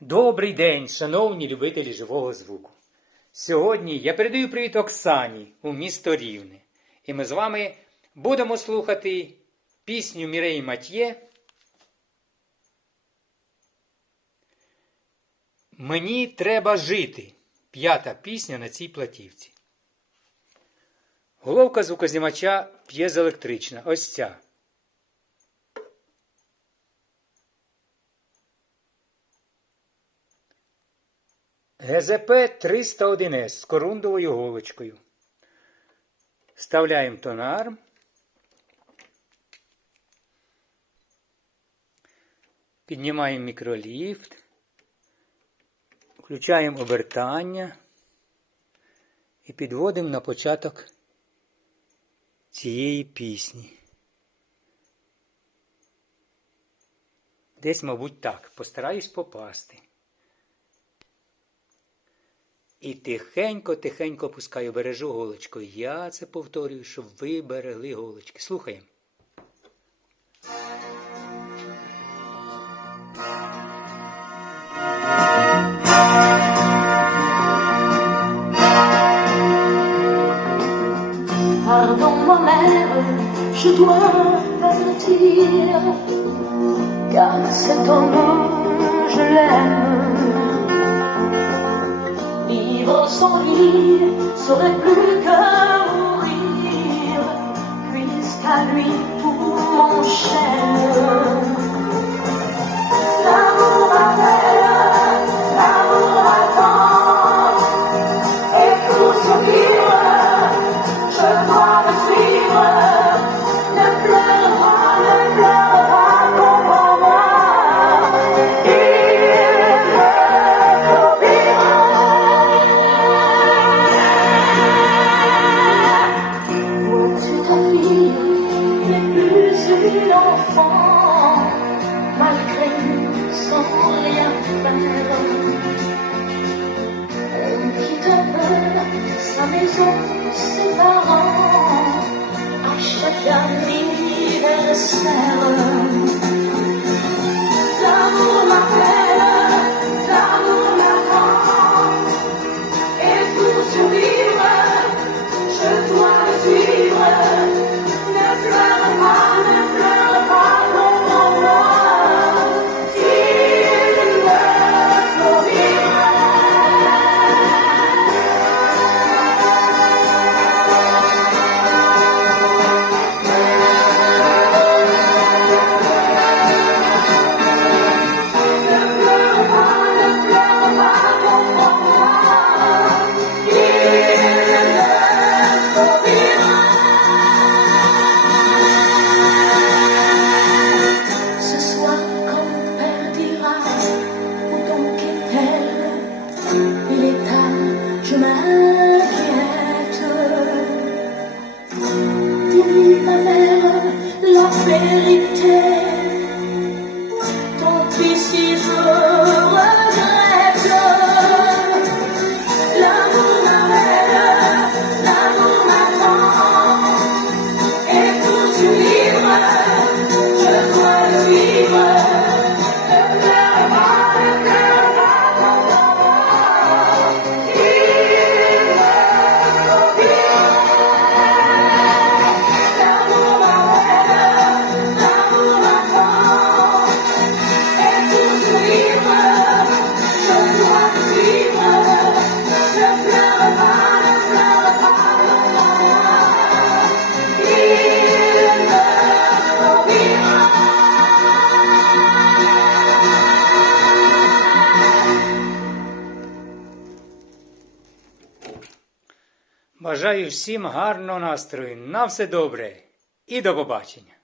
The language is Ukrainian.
Добрий день, шановні любителі живого звуку. Сьогодні я передаю привіт Оксані у місто Рівне. І ми з вами будемо слухати пісню Мірей Матьє. Мені треба жити. П'ята пісня на цій платівці. Головка звукознімача п'єзоелектрична. Ось ця. ГЗП 301С з корундовою голочкою. Вставляємо тонар. Піднімаємо мікроліфт. Включаємо обертання і підводимо на початок цієї пісні. Десь, мабуть, так. Постараюсь попасти. І тихенько-тихенько пускаю, бережу голочку. Я це повторюю, щоб ви берегли голочки. Слухаємо. Je dois partir, car cet homme, je l'aime. dans son lit serait plus que mourir, puisqu'à lui tout mon cher. Ses parents, à chaque anniversaire. Christ. Бажаю всім гарного настрою. На все добре і до побачення.